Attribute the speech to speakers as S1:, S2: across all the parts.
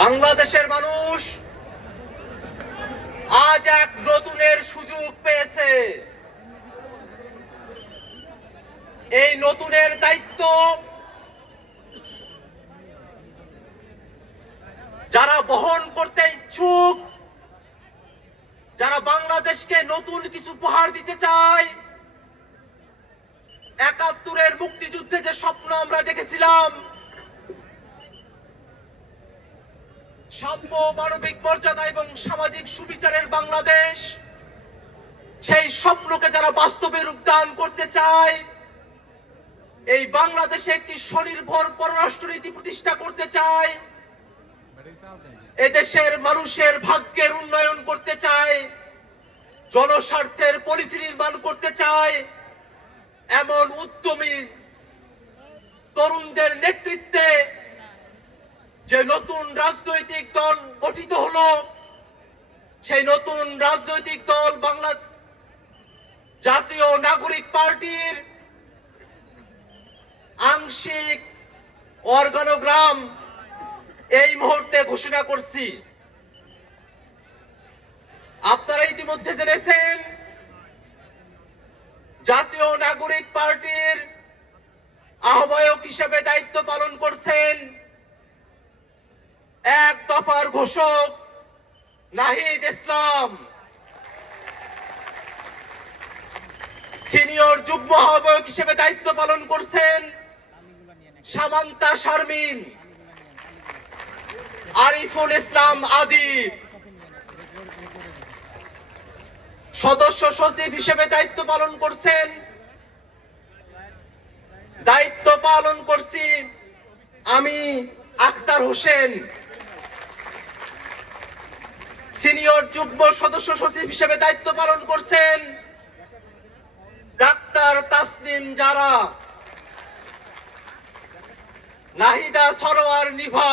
S1: বাংলাদেশের মানুষ আজ এক নতুনের সুযোগ পেয়েছে। এই নতুনের দায়িত্ব যারা বহন করতে ইচ্ছুক, যারা বাংলাদেশকে নতুন কিছু উপহার দিতে চায়, একাত্তরের মুক্তিযুদ্ধে যে স্বপ্ন আমরা দেখেছিলাম সাম্য মানবিক মর্যাদা এবং সামাজিক সুবিচারের বাংলাদেশ। সেই স্বপ্নকে যারা বাস্তবে রূপদান করতে চায়, এই বাংলাদেশে একটি স্বনির্ভর পররাষ্ট্রনীতি প্রতিষ্ঠা করতে চায়, এদেশের মানুষের ভাগ্যের উন্নয়ন করতে চায়, জনস্বার্থের পলিসি নির্মাণ করতে চায়, এমন উদ্যমী তরুণদের নেতৃত্বে যে নতুন রাজনৈতিক দল গঠিত হলো, সেই নতুন রাজনৈতিক দল বাংলা জাতীয় নাগরিক পার্টির আংশিক অর্গানোগ্রাম এই মুহূর্তে ঘোষণা করছি। আপনারা ইতিমধ্যে জেনেছেন জাতীয় নাগরিক পার্টির আহ্বায়ক হিসেবে দায়িত্ব পালন করছেন এক দফার ঘোষক নাহিদ ইসলাম। সিনিয়র যুগ্ম আহ্বায়ক হিসেবে দায়িত্ব পালন করছেন সামান্তা শারমিন, আরিফুল ইসলাম আদিব সদস্য সচিব হিসেবে দায়িত্ব পালন করছেন, দায়িত্ব পালন করছি আমি আখতার হোসেন। সিনিয়র যুগ্ম সদস্য সচিব হিসেবে দায়িত্ব পালন করছেন ডাক্তার তাসনিম জারা, নাহিদা সরোয়ার নিভা।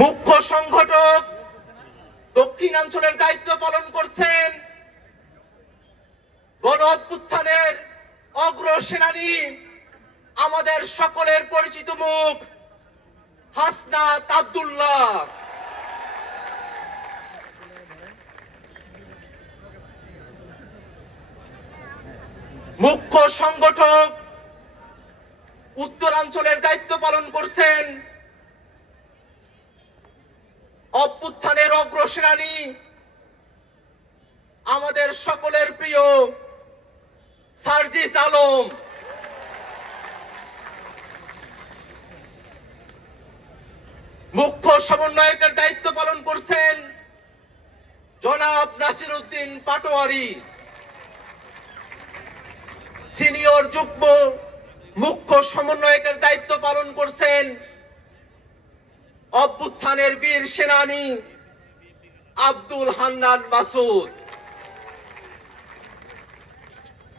S1: মুখ্য সংগঠক দক্ষিণাঞ্চলের দায়িত্ব পালন করছেন গণ অভ্যুত্থানের অগ্রসেনানী আমাদের সকলের পরিচিত মুখ হাসনাত আব্দুল্লাহ। মুখ্য সংগঠক উত্তরাঞ্চলের দায়িত্ব পালন করছেন অভ্যুত্থানের অগ্রসেনানী আমাদের সকলের প্রিয় সার্জিস আলম। মুখ্য সমন্বয়কের দায়িত্ব পালন করছেন জনাব নাসির উদ্দিন পাটোয়ারি। সিনিয়র যুগ্ম মুখ্য সমন্বয়কের দায়িত্ব পালন করছেন অভ্যুত্থানের বীর সেনানী আব্দুল হান্নান মাসুদ।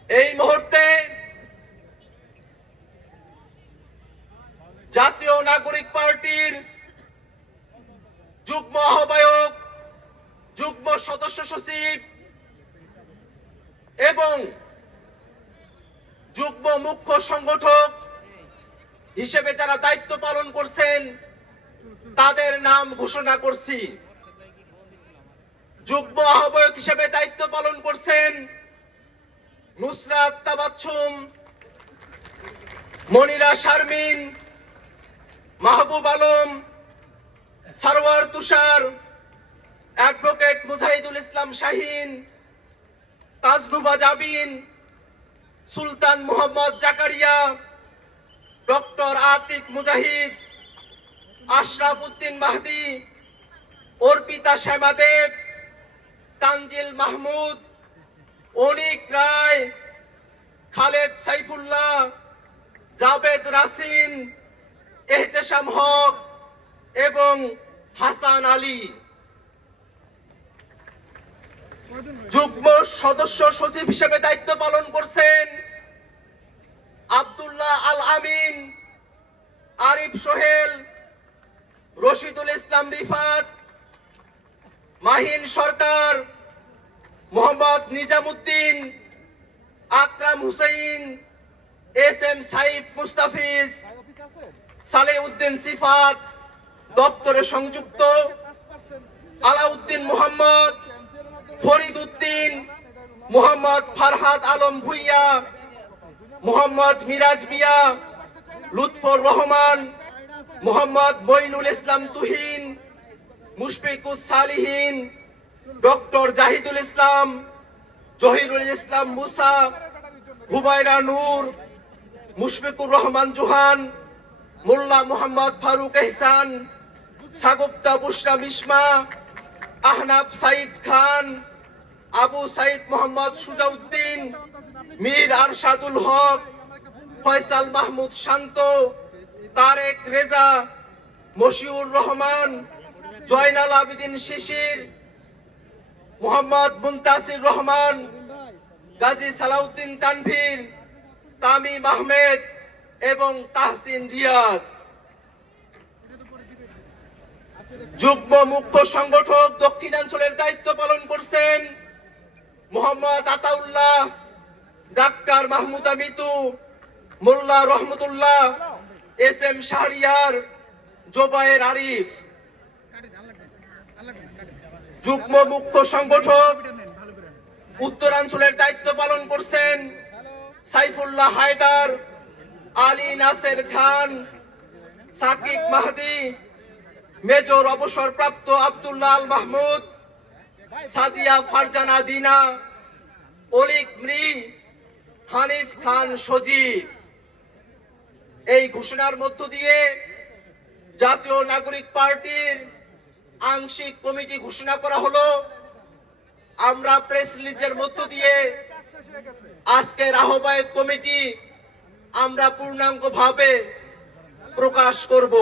S1: এই মুহূর্তে জাতীয় নাগরিক পার্টির যুগ্ম আহ্বায়ক, যুগ্ম সদস্য সচিব এবং যুগ্ম মুখ্য সংগঠক হিসেবে যারা দায়িত্ব পালন করছেন, তাদের নাম ঘোষণা করছি। যুগ্ম আহ্বায়ক হিসেবে দায়িত্ব পালন করছেন নুসরাত মনিরা শারমিন, মাহবুব আলম সারোয়ার তুষার অ্যাডভোকেট মুজাহিদুল ইসলাম শাহিন, তাজনুবা জাবিন, সুলতান মোহাম্মদ জাকারিয়া, ডক্টর আতিক মুজাহিদ, আশরাফ উদ্দিন মাহদি, অর্পিতা শ্যামাদেব, তানজিল মাহমুদ, অনিক রায়, খালেদ সাইফুল্লাহ, জাবেদ রাসিন, এহতেশাম হক এবং হাসান আলী। যুগ্ম সদস্য সচিব হিসেবে দায়িত্ব পালন করছেন আব্দুল্লাহ আল আমিন, আরিফ সোহেল, রশিদুল ইসলাম রিফাত, মাহিন সরকার, মোহাম্মদ নিজামুদ্দিন, আকরাম হুসাইন, এস এম সাইফ মুস্তাফিজ, সালেউদ্দিন সিফাত দপ্তরে সংযুক্ত আলাউদ্দিন মোহাম্মদ ফরিদ উদ্দিন মোহাম্মদ, ফারহাদ আলম ভুইয়া, মোহাম্মদ মিরাজ মিয়া, লুৎফর রহমান, মোহাম্মদ মইনুল ইসলাম তুহিন, মুশফিকুস সালিহিন, ডক্টর জাহিদুল ইসলাম, জহিরুল ইসলাম মুসা হুমায়রা নূর, মুশফিকুর রহমান জোহান, মোল্লা মোহাম্মদ ফারুক এহসান সাগুপ্তা বুশরা মিসমা আহনাব সাইদ খান, আবু সাইদ মোহাম্মদ সুজাউদ্দিন, মীর আরশাদুল হক, ফয়সাল মাহমুদ শান্ত, তারেক রেজা, মশিউর রহমান, জয়নাল আবিদিন শিশির, মোহাম্মদ মুন্তাসির রহমান, গাজী সালাউদ্দিন তানভীর, তামিম আহমেদ এবং তাহসিন রিয়াজ। যুগ্ম মুখ্য সংগঠক দক্ষিণাঞ্চলের দায়িত্ব পালন করছেন Mohammad Ataullah, doctor Mahmuda Mitu, Molla Rahmatullah, S M Shahriar, Zobayer Arif. যুগ্ম মুখ্য সংগঠক উত্তরাঞ্চলের দায়িত্ব পালন করছেন সাইফুল্লাহ হায়দার, আলী নাসের খান, সাকিব মাহদি মেজর অবসরপ্রাপ্ত আব্দুল্লাহ আল মাহমুদ, সাদিয়া ফারজানা দিনা, অলিক মৃ, হানিফ খান সজীব এই ঘোষণার মধ্য দিয়ে জাতীয় নাগরিক পার্টির আংশিক কমিটি ঘোষণা করা হলো। আমরা প্রেস রিলিজের মধ্য দিয়ে আজকের আহ্বায়ক কমিটি আমরা পূর্ণাঙ্গ ভাবে প্রকাশ করব।